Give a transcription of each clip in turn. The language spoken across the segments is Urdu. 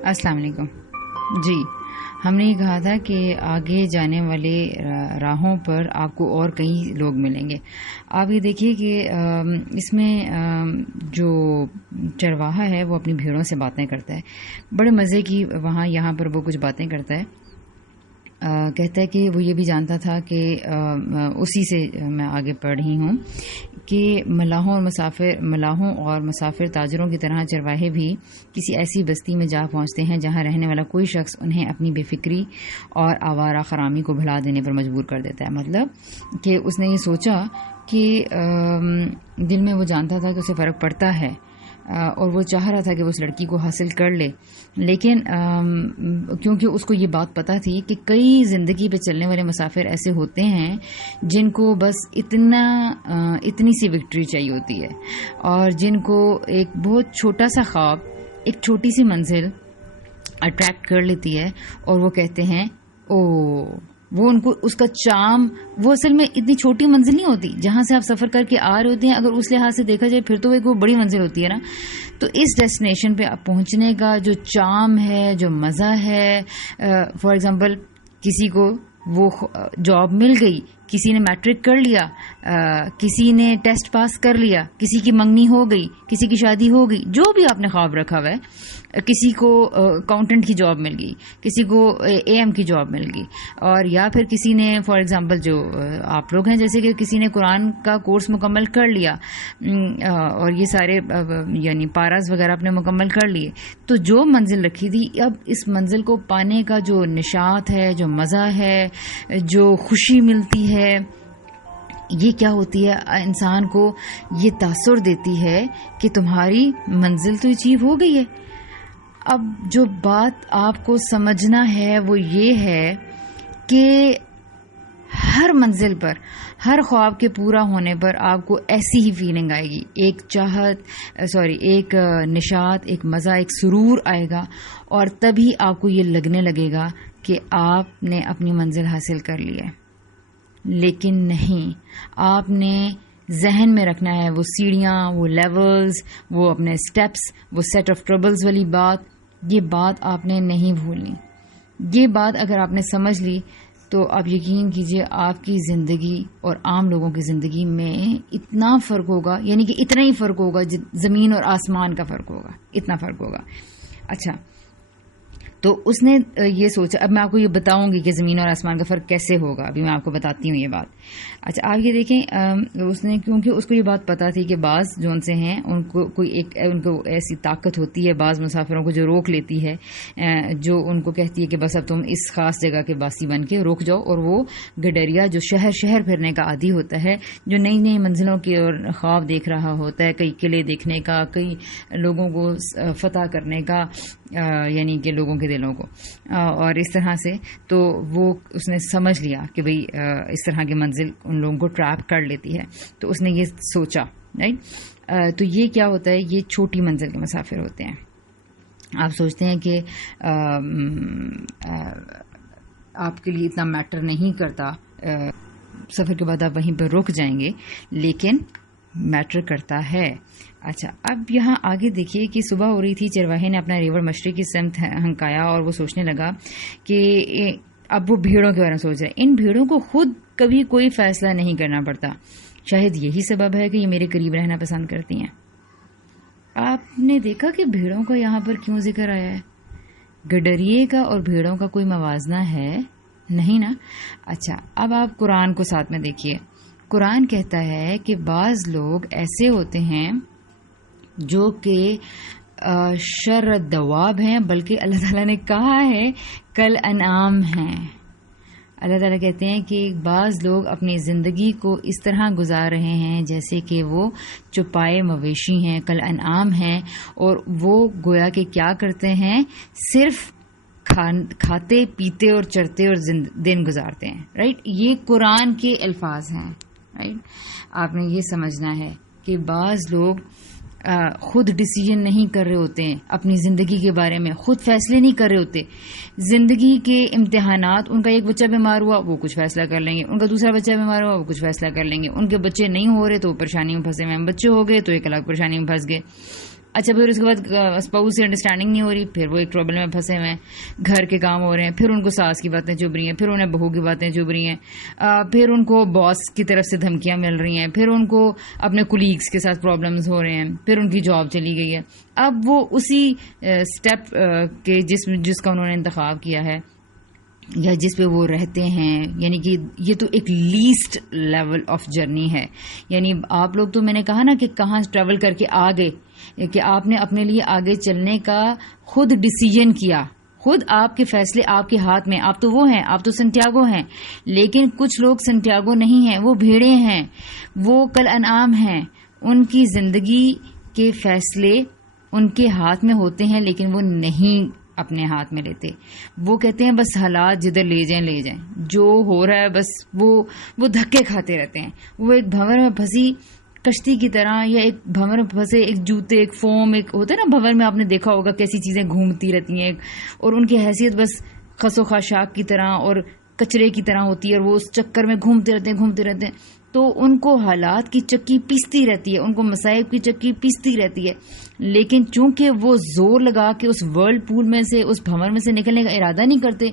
السلام علیکم جی. ہم نے یہ کہا تھا کہ آگے جانے والے راہوں پر آپ کو اور کئی لوگ ملیں گے. آپ یہ دیکھیے کہ اس میں جو چرواہا ہے وہ اپنی بھیڑوں سے باتیں کرتا ہے. بڑے مزے کی یہاں پر وہ کچھ باتیں کرتا ہے. کہتا ہے کہ وہ یہ بھی جانتا تھا کہ اسی سے میں آگے پڑھ رہی ہوں کہ ملاحوں اور مسافر تاجروں کی طرح چرواہے بھی کسی ایسی بستی میں جا پہنچتے ہیں جہاں رہنے والا کوئی شخص انہیں اپنی بے فکری اور آوارہ خرامی کو بھلا دینے پر مجبور کر دیتا ہے. مطلب کہ اس نے یہ سوچا کہ دل میں وہ جانتا تھا کہ اسے فرق پڑتا ہے اور وہ چاہ رہا تھا کہ وہ اس لڑکی کو حاصل کر لے، لیکن کیونکہ اس کو یہ بات پتہ تھی کہ کئی زندگی پہ چلنے والے مسافر ایسے ہوتے ہیں جن کو بس اتنی سی وکٹری چاہیے ہوتی ہے، اور جن کو ایک بہت چھوٹا سا خواب، ایک چھوٹی سی منزل اٹریکٹ کر لیتی ہے اور وہ کہتے ہیں وہ ان کو اس کا چام، وہ اصل میں اتنی چھوٹی منزل نہیں ہوتی جہاں سے آپ سفر کر کے آ رہے ہوتے ہیں. اگر اس لحاظ سے دیکھا جائے پھر تو ایک وہ بڑی منزل ہوتی ہے نا. تو اس ڈیسٹینیشن پہ پہنچنے کا جو چام ہے، جو مزہ ہے، فار ایگزامپل کسی کو وہ جاب مل گئی، کسی نے میٹرک کر لیا، کسی نے ٹیسٹ پاس کر لیا، کسی کی منگنی ہو گئی، کسی کی شادی ہو گئی، جو بھی آپ نے خواب رکھا ہوا ہے، کسی کو اکاؤنٹنٹ کی جاب مل گئی، کسی کو اے ایم کی جاب مل گئی، اور یا پھر کسی نے فار ایگزامپل جو آپ لوگ ہیں جیسے کہ کسی نے قرآن کا کورس مکمل کر لیا اور یہ سارے یعنی پاراز وغیرہ آپ نے مکمل کر لیے. تو جو منزل رکھی تھی، اب اس منزل کو پانے کا جو نشاط ہے، جو مزہ ہے، جو خوشی ملتی ہے، یہ کیا ہوتی ہے، انسان کو یہ تاثر دیتی ہے کہ تمہاری منزل تو اچیو ہو گئی ہے. اب جو بات آپ کو سمجھنا ہے وہ یہ ہے کہ ہر منزل پر، ہر خواب کے پورا ہونے پر آپ کو ایسی ہی فیلنگ آئے گی، ایک نشاط، ایک مزہ، ایک سرور آئے گا، اور تبھی آپ کو یہ لگنے لگے گا کہ آپ نے اپنی منزل حاصل کر لی ہے. لیکن نہیں، آپ نے ذہن میں رکھنا ہے وہ سیڑھیاں، وہ لیولز، وہ اپنے سٹیپس، وہ سیٹ آف ٹربلز والی بات. یہ بات آپ نے نہیں بھولنی. یہ بات اگر آپ نے سمجھ لی تو آپ یقین کیجئے آپ کی زندگی اور عام لوگوں کی زندگی میں اتنا فرق ہوگا، یعنی کہ اتنا ہی فرق ہوگا زمین اور آسمان کا فرق ہوگا، اتنا فرق ہوگا. اچھا، تو اس نے یہ سوچا. اب میں آپ کو یہ بتاؤں گی کہ زمین اور آسمان کا فرق کیسے ہوگا، ابھی میں آپ کو بتاتی ہوں یہ بات. اچھا، آپ یہ دیکھیں، اس نے کیونکہ اس کو یہ بات پتا تھی کہ بعض جو ان سے ہیں ان کو ایسی طاقت ہوتی ہے بعض مسافروں کو جو روک لیتی ہے، جو ان کو کہتی ہے کہ بس اب تم اس خاص جگہ کے باسی بن کے رک جاؤ. اور وہ گڈریا جو شہر پھرنے کا عادی ہوتا ہے، جو نئی نئی منزلوں کے اور خواب دیکھ رہا ہوتا ہے، کئی قلعے دیکھنے کا، کئی لوگوں کو فتح کرنے کا، یعنی کہ لوگوں کے دلوں کو، اور اس طرح سے، تو وہ اس نے سمجھ لیا کہ بھئی اس طرح کی منزل ان لوگوں کو ٹریپ کر لیتی ہے. تو اس نے یہ سوچا، رائٹ. تو یہ کیا ہوتا ہے، یہ چھوٹی منزل کے مسافر ہوتے ہیں. آپ سوچتے ہیں کہ آپ کے لیے اتنا میٹر نہیں کرتا، سفر کے بعد آپ وہیں پہ رک جائیں گے، لیکن میٹر کرتا ہے. اچھا، اب یہاں آگے دیکھیے کہ صبح ہو رہی تھی، چرواہے نے اپنا ریوڑ مشرق کی سمت ہنکایا اور وہ سوچنے لگا کہ اب وہ بھیڑوں کے بارے میں سوچ رہے ہیں. ان بھیڑوں کو خود کبھی کوئی فیصلہ نہیں کرنا پڑتا، شاید یہی سبب ہے کہ یہ میرے قریب رہنا پسند کرتی ہیں. آپ نے دیکھا کہ بھیڑوں کا یہاں پر کیوں ذکر آیا ہے؟ گڈریے کا اور بھیڑوں کا کوئی موازنہ ہے نہیں نا. اچھا، اب آپ قرآن کو ساتھ میں دیکھیے. قرآن کہتا ہے کہ بعض لوگ ایسے ہوتے ہیں جو کہ شر دواب ہیں، بلکہ اللہ تعالیٰ نے کہا ہے کل انعام ہیں. اللہ تعالیٰ کہتے ہیں کہ بعض لوگ اپنی زندگی کو اس طرح گزار رہے ہیں جیسے کہ وہ چوپائے مویشی ہیں، کل انعام ہیں، اور وہ گویا کہ کیا کرتے ہیں، صرف کھاتے پیتے اور چرتے اور دن گزارتے ہیں. رائٹ، یہ قرآن کے الفاظ ہیں. رائٹ، آپ نے یہ سمجھنا ہے کہ بعض لوگ خود ڈیسیژن نہیں کر رہے ہوتے ہیں اپنی زندگی کے بارے میں، خود فیصلے نہیں کر رہے ہوتے. زندگی کے امتحانات، ان کا ایک بچہ بیمار ہوا وہ کچھ فیصلہ کر لیں گے، ان کا دوسرا بچہ بیمار ہوا وہ کچھ فیصلہ کر لیں گے، ان کے بچے نہیں ہو رہے تو وہ پریشانی میں پھنسے ہوئے، بچے ہو گئے تو ایک الگ پریشانی میں پھنس گئے. اچھا پھر اس کے بعد اسپاؤس سے انڈرسٹینڈنگ نہیں ہو رہی، پھر وہ ایک ٹربل میں پھنسے ہوئے ہیں، گھر کے کام ہو رہے ہیں، پھر ان کو ساس کی باتیں چبھ رہی ہیں، پھر انہیں بہو کی باتیں چبھ رہی ہیں، پھر ان کو باس کی طرف سے دھمکیاں مل رہی ہیں، پھر ان کو اپنے کولیگس کے ساتھ پرابلمز ہو رہے ہیں، پھر ان کی جاب چلی گئی ہے. اب وہ اسی اسٹیپ کے جس کا انہوں نے انتخاب کیا ہے یا جس پہ وہ رہتے ہیں، یعنی کہ یہ تو ایک لیسٹ لیول آف جرنی ہے. یعنی آپ لوگ تو میں نے کہا نا کہ کہاں ٹریول کر کے آ گئے، کہ آپ نے اپنے لیے آگے چلنے کا خود ڈیسیجن کیا، خود آپ کے فیصلے آپ کے ہاتھ میں. آپ تو وہ ہیں، آپ تو سنٹیاگو ہیں، لیکن کچھ لوگ سنٹیاگو نہیں ہیں، وہ بھیڑیں ہیں، وہ کل انعام ہیں. ان کی زندگی کے فیصلے ان کے ہاتھ میں ہوتے ہیں لیکن وہ نہیں اپنے ہاتھ میں لیتے. وہ کہتے ہیں بس حالات جدھر لے جائیں، جو ہو رہا ہے بس وہ دھکے کھاتے رہتے ہیں. وہ ایک بھنور میں پھنسی کشتی کی طرح، یا ایک بھنور میں پھنسے ایک جوتے، ایک فوم، ایک ہوتا ہے نا بھنور میں، آپ نے دیکھا ہوگا کیسی چیزیں گھومتی رہتی ہیں اور ان کی حیثیت بس خس و خاشاک کی طرح اور کچرے کی طرح ہوتی ہے، اور وہ اس چکر میں گھومتے رہتے ہیں. تو ان کو حالات کی چکی پیستی رہتی ہے، ان کو مصائب کی چکی پیستی رہتی ہے، لیکن چونکہ وہ زور لگا کے اس ورلڈ پول میں سے، اس بھنور میں سے نکلنے کا ارادہ نہیں کرتے،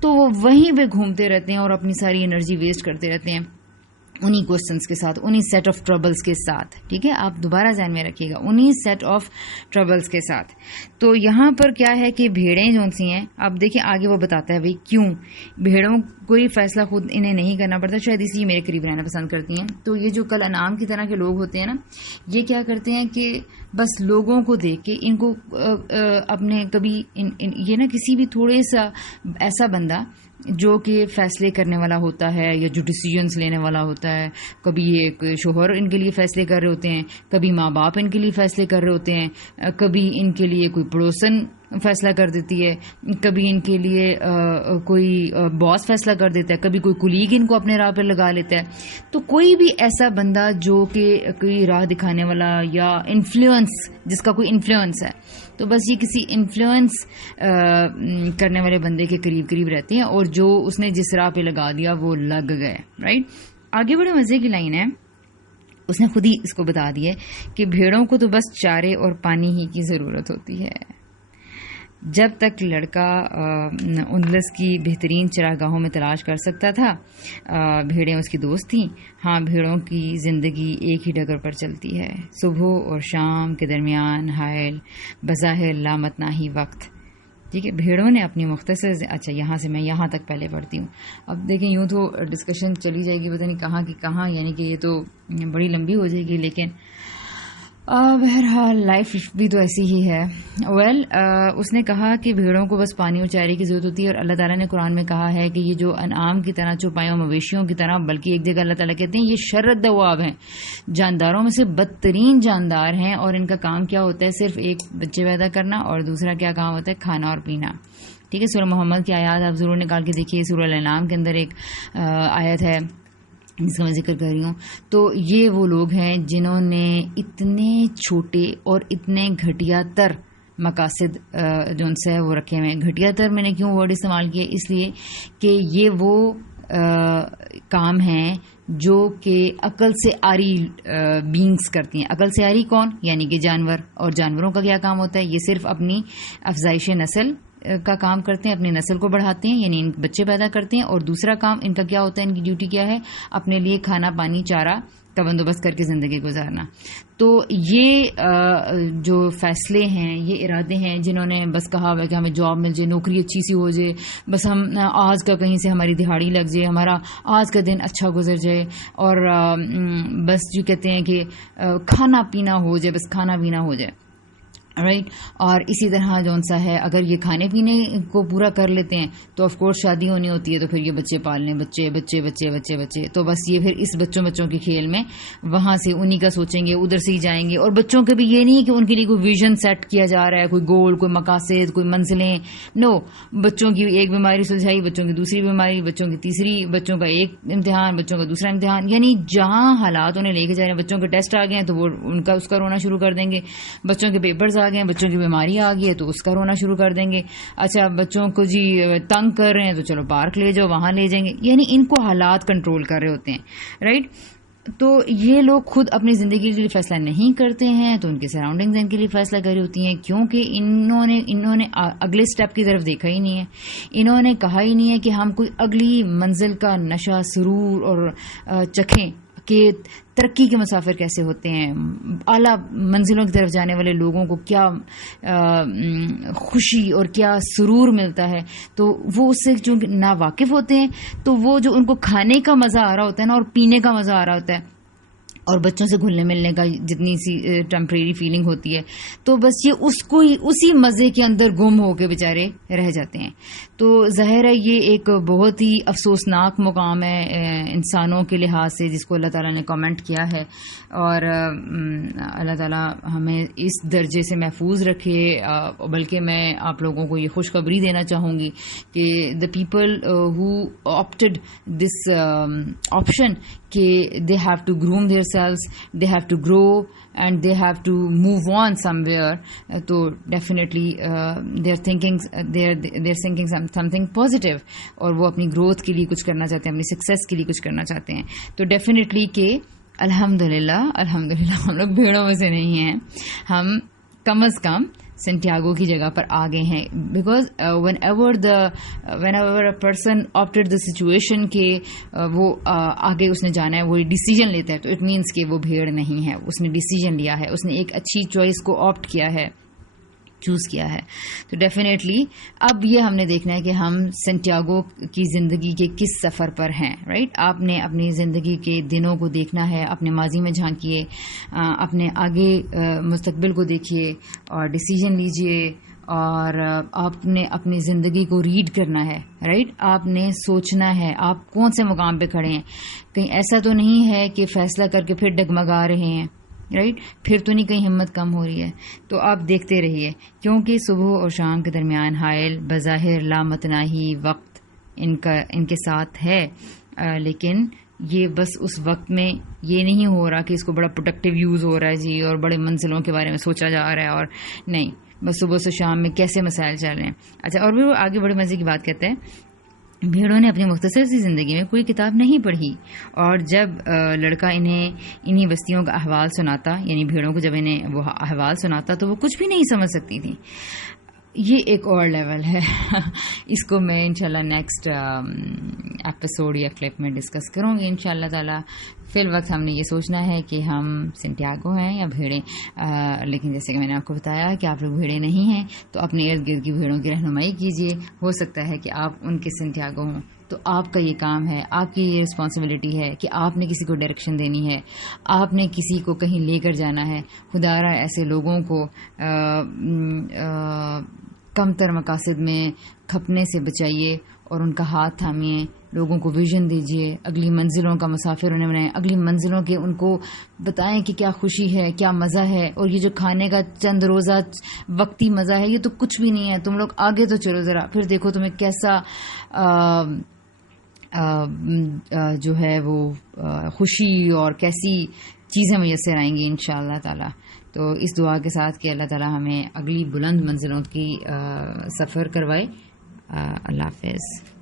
تو وہ وہیں پہ گھومتے رہتے ہیں اور اپنی ساری انرجی ویسٹ کرتے رہتے ہیں انہی کوشچنس کے ساتھ، انہی سیٹ آف ٹربلز کے ساتھ. ٹھیک ہے، آپ دوبارہ ذہن میں رکھیے گا، انہی سیٹ آف ٹربلز کے ساتھ. تو یہاں پر کیا ہے کہ بھیڑیں جو سی ہیں، اب دیکھیں آگے وہ بتاتا ہے بھائی کیوں بھیڑوں کوئی فیصلہ خود انہیں نہیں کرنا پڑتا، شاید اسی لیے میرے قریب رہنا پسند کرتی ہیں. تو یہ جو کل انعام کی طرح کے لوگ ہوتے ہیں نا، یہ کیا کرتے ہیں کہ بس لوگوں کو دیکھ کے ان کو اپنے کبھی یہ نا کسی بھی تھوڑے سا ایسا بندہ جو کہ فیصلے کرنے والا ہوتا ہے یا جو ڈیسیجنز لینے والا ہوتا ہے، کبھی ایک شوہر ان کے لیے فیصلے کر رہے ہوتے ہیں، کبھی ماں باپ ان کے لیے فیصلے کر رہے ہوتے ہیں، کبھی ان کے لیے کوئی پڑوسن فیصلہ کر دیتی ہے، کبھی ان کے لیے کوئی باس فیصلہ کر دیتا ہے، کبھی کوئی کولیگ ان کو اپنے راہ پہ لگا لیتا ہے. تو کوئی بھی ایسا بندہ جو کہ کوئی راہ دکھانے والا یا انفلوئنس، جس کا کوئی انفلوئنس ہے، تو بس یہ کسی انفلوئنس کرنے والے بندے کے قریب رہتے ہیں، اور جو اس نے جس راہ پہ لگا دیا وہ لگ گئے. رائٹ، آگے بڑے مزے کی لائن ہے، اس نے خود ہی اس کو بتا دیا کہ بھیڑوں کو تو بس چارے اور پانی ہی کی ضرورت ہوتی ہے. جب تک لڑکا اندلس کی بہترین چراگاہوں میں تلاش کر سکتا تھا، بھیڑیں اس کی دوست تھیں. ہاں، بھیڑوں کی زندگی ایک ہی ڈگر پر چلتی ہے، صبح اور شام کے درمیان حائل بظاہر لامتناہی وقت. ٹھیک ہے، بھیڑوں نے اپنی مختصر اچھا یہاں سے میں یہاں تک پہلے پڑھتی ہوں. اب دیکھیں یوں تو ڈسکشن چلی جائے گی، پتہ نہیں کہاں کی کہاں، یعنی کہ یہ تو بڑی لمبی ہو جائے گی، لیکن بہرحال لائف بھی تو ایسی ہی ہے. اس نے کہا کہ بھیڑوں کو بس پانی اور چارے کی ضرورت ہوتی ہے، اور اللہ تعالیٰ نے قرآن میں کہا ہے کہ یہ جو انعام کی طرح چوپایوں مویشیوں کی طرح، بلکہ ایک جگہ اللہ تعالیٰ کہتے ہیں یہ شرد دواب ہیں، جانداروں میں سے بدترین جاندار ہیں، اور ان کا کام کیا ہوتا ہے؟ صرف ایک بچے پیدا کرنا، اور دوسرا کیا کام ہوتا ہے؟ کھانا اور پینا. ٹھیک ہے، سورہ محمد کی آیات آپ ضرور نکال کے دیکھیے. سورہ الانعام کے اندر ایک آیت ہے جس کا میں ذکر کر رہی ہوں. تو یہ وہ لوگ ہیں جنہوں نے اتنے چھوٹے اور اتنے گھٹیا تر مقاصد جو ان سے وہ رکھے ہوئے ہیں. گھٹیا تر میں نے کیوں ورڈ استعمال کیا؟ اس لیے کہ یہ وہ کام ہیں جو کہ عقل سے آری بینگز کرتی ہیں. عقل سے آری کون؟ یعنی کہ جانور. اور جانوروں کا کیا کام ہوتا ہے؟ یہ صرف اپنی افزائش نسل کا کام کرتے ہیں، اپنی نسل کو بڑھاتے ہیں، یعنی ان بچے پیدا کرتے ہیں. اور دوسرا کام ان کا کیا ہوتا ہے؟ ان کی ڈیوٹی کیا ہے؟ اپنے لیے کھانا پانی چارہ کا بندوبست کر کے زندگی گزارنا. تو یہ جو فیصلے ہیں، یہ ارادے ہیں جنہوں نے بس کہا ہوا کہ ہمیں جاب مل جائے، نوکری اچھی سی ہو جائے، بس ہم آج کا کہیں سے ہماری دہاڑی لگ جائے، ہمارا آج کا دن اچھا گزر جائے، اور بس جو کہتے ہیں کہ کھانا پینا ہو جائے، بس کھانا پینا ہو جائے. رائٹ. اور اسی طرح جو سا ہے، اگر یہ کھانے پینے کو پورا کر لیتے ہیں تو آف کورس شادی ہونی ہوتی ہے، تو پھر یہ بچے پالنے، بچے بچے بچے بچے بچے، تو بس یہ پھر اس بچوں کے کھیل میں وہاں سے انہی کا سوچیں گے، ادھر سے ہی جائیں گے. اور بچوں کے بھی یہ نہیں کہ ان کے لیے کوئی ویژن سیٹ کیا جا رہا ہے، کوئی گول، کوئی مقاصد، کوئی منزلیں. نو، بچوں کی ایک بیماری سلجھائی، بچوں کی دوسری بیماری، بچوں کی تیسری، بچوں کا ایک امتحان، بچوں کا دوسرا امتحان. یعنی جہاں حالات انہیں لے کے جا رہے ہیں، بچوں کے ٹیسٹ آ گئے ہیں تو وہ اس کا رونا شروع کر دیں گے. بچوں کے پیپرز آ گئے ہیں، بچوں کی بیماری آ گئی ہے تو اس کا رونا شروع کر دیں گے. اچھا بچوں کو جی تنگ کر رہے ہیں تو چلو پارک لے جاؤ، وہاں لے جائیں گے. یعنی ان کو حالات کنٹرول کر رہے ہوتے ہیں. رائٹ. تو یہ لوگ خود اپنی زندگی کے لیے فیصلہ نہیں کرتے ہیں تو ان کی سراؤنڈنگز ان کے لیے فیصلہ کر رہی ہوتی ہیں، کیونکہ انہوں نے اگلے سٹیپ کی طرف دیکھا ہی نہیں ہے. انہوں نے کہا ہی نہیں ہے کہ ہم کوئی اگلی منزل کا نشہ سرور اور چکھیں کہ ترقی کے مسافر کیسے ہوتے ہیں، اعلیٰ منزلوں کی طرف جانے والے لوگوں کو کیا خوشی اور کیا سرور ملتا ہے. تو وہ اس سے جو نا واقف ہوتے ہیں، تو وہ جو ان کو کھانے کا مزہ آ رہا ہوتا ہے نا اور پینے کا مزہ آ رہا ہوتا ہے اور بچوں سے گھلنے ملنے کا جتنی سی ٹیمپریری فیلنگ ہوتی ہے، تو بس یہ اس کو ہی اسی مزے کے اندر گم ہو کے بیچارے رہ جاتے ہیں. تو ظاہر ہے یہ ایک بہت ہی افسوسناک مقام ہے انسانوں کے لحاظ سے جس کو اللہ تعالیٰ نے کامنٹ کیا ہے، اور اللہ تعالیٰ ہمیں اس درجے سے محفوظ رکھے. بلکہ میں آپ لوگوں کو یہ خوشخبری دینا چاہوں گی کہ the people who opted this option کہ they have to groom themselves, they have to grow and they have to move on somewhere. So definitely they're thinking something positive اور وہ اپنی گروتھ کے لیے کچھ کرنا چاہتے ہیں، اپنی سکسیس کے لیے کچھ کرنا چاہتے ہیں. تو ڈیفینیٹلی کہ الحمدللہ ہم لوگ بھیڑوں میں سے نہیں ہیں، ہم کم از کم سنٹیاگو کی جگہ پر آ گئے ہیں. Because when ever a person opted the situation کہ وہ آگے اس نے جانا ہے، وہ ڈیسیجن لیتا ہے، تو اٹ مینس کہ وہ بھیڑ نہیں ہے، اس نے ڈیسیجن لیا ہے، اس نے ایک اچھی چوائس کو آپٹ کیا ہے، چوز کیا ہے. تو ڈیفینیٹلی اب یہ ہم نے دیکھنا ہے کہ ہم سنٹیاگو کی زندگی کے کس سفر پر ہیں. رائٹ، آپ نے اپنی زندگی کے دنوں کو دیکھنا ہے، اپنے ماضی میں جھانکیے، اپنے آگے مستقبل کو دیکھیے اور ڈیسیجن لیجئے، اور آپ نے اپنی زندگی کو ریڈ کرنا ہے. رائٹ، آپ نے سوچنا ہے آپ کون سے مقام پہ کھڑے ہیں. کہیں ایسا تو نہیں ہے کہ فیصلہ کر کے پھر ڈگمگا رہے ہیں. رائٹ، پھر تو نہیں کہیں ہمت کم ہو رہی ہے. تو آپ دیکھتے رہیے، کیونکہ صبح اور شام کے درمیان حائل بظاہر لامتناہی وقت ان کے ساتھ ہے، لیکن یہ بس اس وقت میں یہ نہیں ہو رہا کہ اس کو بڑا پروڈکٹیو یوز ہو رہا ہے جی، اور بڑے منزلوں کے بارے میں سوچا جا رہا ہے، اور نہیں، بس صبح سے شام میں کیسے مسائل چل رہے ہیں. اچھا، اور بھی وہ آگے بڑے مزے کی بات کہتے ہیں، بھیڑوں نے اپنی مختصر سی زندگی میں کوئی کتاب نہیں پڑھی، اور جب لڑکا انہی بستیوں کا احوال سناتا، یعنی بھیڑوں کو جب انہیں وہ احوال سناتا تو وہ کچھ بھی نہیں سمجھ سکتی تھی. یہ ایک اور لیول ہے. اس کو میں انشاءاللہ نیکسٹ ایپیسوڈ یا کلپ میں ڈسکس کروں گی انشاءاللہ تعالی. فی الوقت ہم نے یہ سوچنا ہے کہ ہم سنٹیاگو ہیں یا بھیڑیں. لیکن جیسے کہ میں نے آپ کو بتایا کہ آپ لوگ بھیڑیں نہیں ہیں، تو اپنے ارد گرد کی بھیڑوں کی رہنمائی کیجیے. ہو سکتا ہے کہ آپ ان کے سنٹیاگو ہوں. تو آپ کا یہ کام ہے، آپ کی یہ رسپانسبلٹی ہے کہ آپ نے کسی کو ڈائریکشن دینی ہے، آپ نے کسی کو کہیں لے کر جانا ہے. خدا را ایسے لوگوں کو کم تر مقاصد میں کھپنے سے بچائیے اور ان کا ہاتھ تھامیے، لوگوں کو ویژن دیجیے، اگلی منزلوں کا مسافر انہیں بنائیں، اگلی منزلوں کے ان کو بتائیں کہ کیا خوشی ہے، کیا مزہ ہے. اور یہ جو کھانے کا چند روزہ وقتی مزہ ہے، یہ تو کچھ بھی نہیں ہے. تم لوگ آگے تو چلو ذرا، پھر دیکھو تمہیں کیسا جو ہے وہ خوشی اور کیسی چیزیں میسر آئیں گی انشاءاللہ تعالی. تو اس دعا کے ساتھ کہ اللہ تعالی ہمیں اگلی بلند منزلوں کی سفر کروائے. اللہ حافظ.